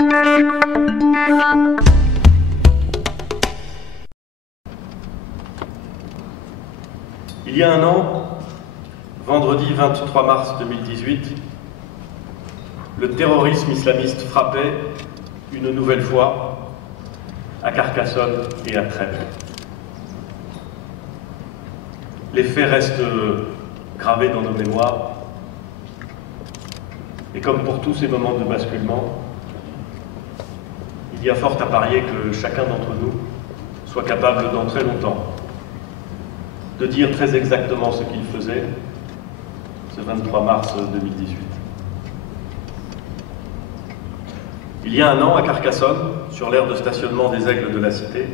Il y a un an, vendredi 23 mars 2018, le terrorisme islamiste frappait une nouvelle fois à Carcassonne et à Trèbes. Les faits restent gravés dans nos mémoires et comme pour tous ces moments de basculement, il y a fort à parier que chacun d'entre nous soit capable dans très longtemps de dire très exactement ce qu'il faisait ce 23 mars 2018. Il y a un an, à Carcassonne, sur l'aire de stationnement des Aigles de la Cité,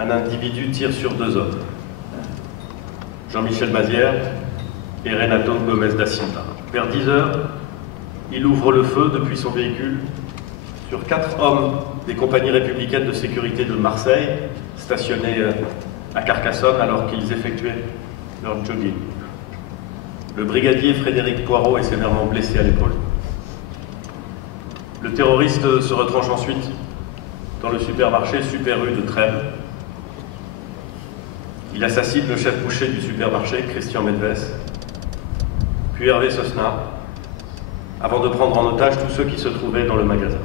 un individu tire sur deux hommes, Jean-Michel Bazière et Renato Gomes da Silva. Vers 10 heures, il ouvre le feu depuis son véhicule sur 4 hommes des compagnies républicaines de sécurité de Marseille, stationnés à Carcassonne alors qu'ils effectuaient leur jogging. Le brigadier Frédéric Poirot est sévèrement blessé à l'épaule. Le terroriste se retranche ensuite dans le supermarché Super U de Trèbes. Il assassine le chef boucher du supermarché, Christian Medves, puis Hervé Sosna, avant de prendre en otage tous ceux qui se trouvaient dans le magasin.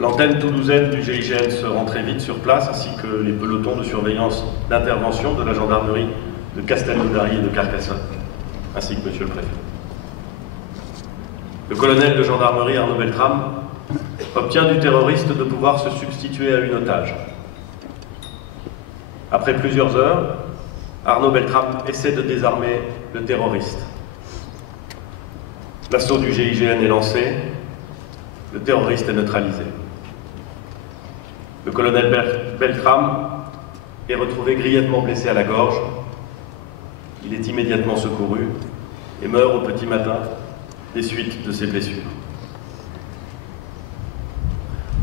L'antenne toulousaine du GIGN se rend très vite sur place, ainsi que les pelotons de surveillance d'intervention de la gendarmerie de Castelnaudary et de Carcassonne, ainsi que monsieur le préfet. Le colonel de gendarmerie Arnaud Beltrame obtient du terroriste de pouvoir se substituer à une otage. Après plusieurs heures, Arnaud Beltrame essaie de désarmer le terroriste. L'assaut du GIGN est lancé, le terroriste est neutralisé. Le colonel Beltrame est retrouvé grièvement blessé à la gorge. Il est immédiatement secouru et meurt au petit matin des suites de ses blessures.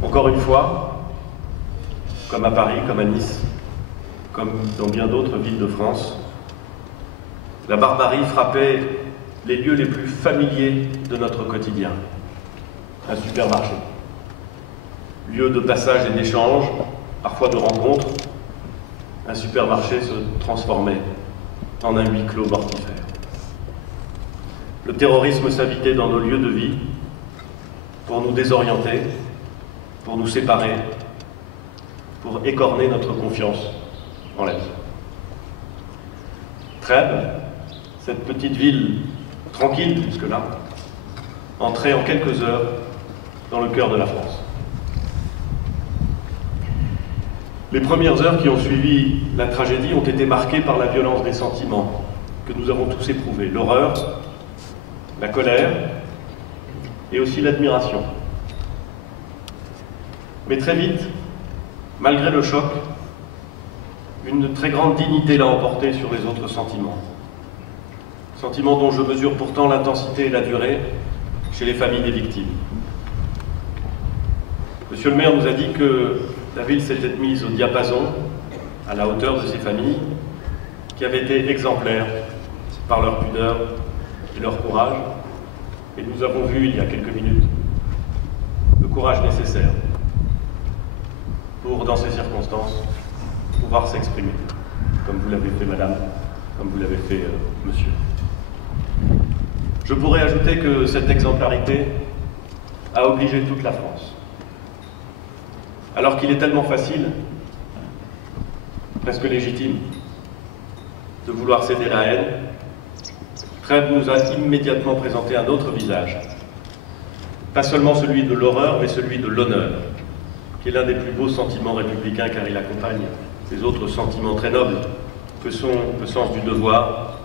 Encore une fois, comme à Paris, comme à Nice, comme dans bien d'autres villes de France, la barbarie frappait les lieux les plus familiers de notre quotidien. Un supermarché, lieu de passage et d'échange, parfois de rencontres. Un supermarché se transformait en un huis clos mortifère. Le terrorisme s'invitait dans nos lieux de vie pour nous désorienter, pour nous séparer, pour écorner notre confiance en la vie. Trèbes, cette petite ville tranquille jusque-là, entrait en quelques heures dans le cœur de la France. Les premières heures qui ont suivi la tragédie ont été marquées par la violence des sentiments que nous avons tous éprouvés, l'horreur, la colère et aussi l'admiration. Mais très vite, malgré le choc, une très grande dignité l'a emporté sur les autres sentiments. Sentiments dont je mesure pourtant l'intensité et la durée chez les familles des victimes. Monsieur le maire nous a dit que la ville s'était mise au diapason, à la hauteur de ces familles, qui avaient été exemplaires par leur pudeur et leur courage. Et nous avons vu, il y a quelques minutes, le courage nécessaire pour, dans ces circonstances, pouvoir s'exprimer, comme vous l'avez fait, madame, comme vous l'avez fait, monsieur. Je pourrais ajouter que cette exemplarité a obligé toute la France. Alors qu'il est tellement facile, presque légitime, de vouloir céder la haine, Trèbes nous a immédiatement présenté un autre visage. Pas seulement celui de l'horreur, mais celui de l'honneur, qui est l'un des plus beaux sentiments républicains car il accompagne les autres sentiments très nobles que sont le sens du devoir,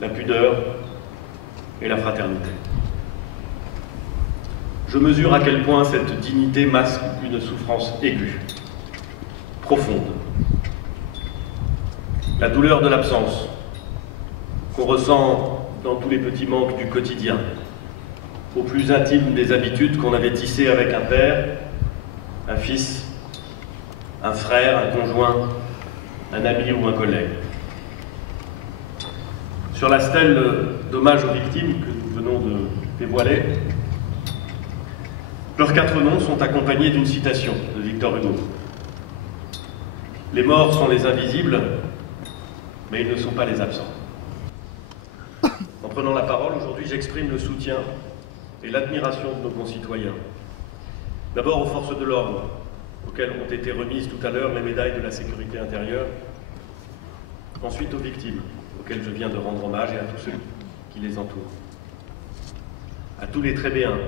la pudeur et la fraternité. Je mesure à quel point cette dignité masque une souffrance aiguë, profonde. La douleur de l'absence qu'on ressent dans tous les petits manques du quotidien, au plus intime des habitudes qu'on avait tissées avec un père, un fils, un frère, un conjoint, un ami ou un collègue. Sur la stèle d'hommage aux victimes que nous venons de dévoilés. Leurs 4 noms sont accompagnés d'une citation de Victor Hugo. Les morts sont les invisibles, mais ils ne sont pas les absents. En prenant la parole, aujourd'hui, j'exprime le soutien et l'admiration de nos concitoyens. D'abord aux forces de l'ordre, auxquelles ont été remises tout à l'heure les médailles de la sécurité intérieure. Ensuite aux victimes, auxquelles je viens de rendre hommage, et à tous ceux qui les entourent. À tous les Trébéens,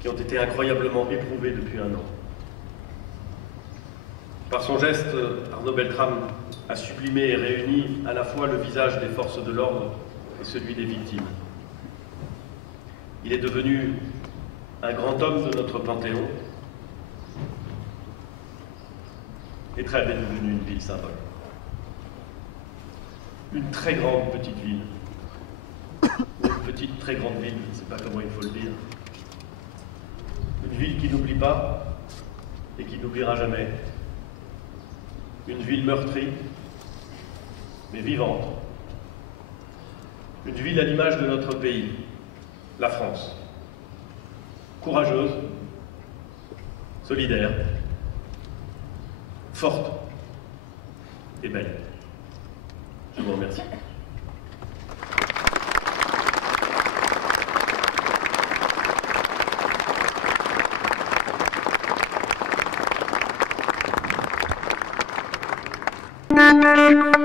qui ont été incroyablement éprouvés depuis 1 an. Par son geste, Arnaud Beltrame a sublimé et réuni à la fois le visage des forces de l'ordre et celui des victimes. Il est devenu un grand homme de notre Panthéon, et Trèbes est devenue une ville symbole. Une très grande petite ville, ou une petite très grande ville, je ne sais pas comment il faut le dire. Une ville qui n'oublie pas et qui n'oubliera jamais. Une ville meurtrie, mais vivante. Une ville à l'image de notre pays, la France. Courageuse, solidaire, forte et belle. Je vous remercie. Thank you.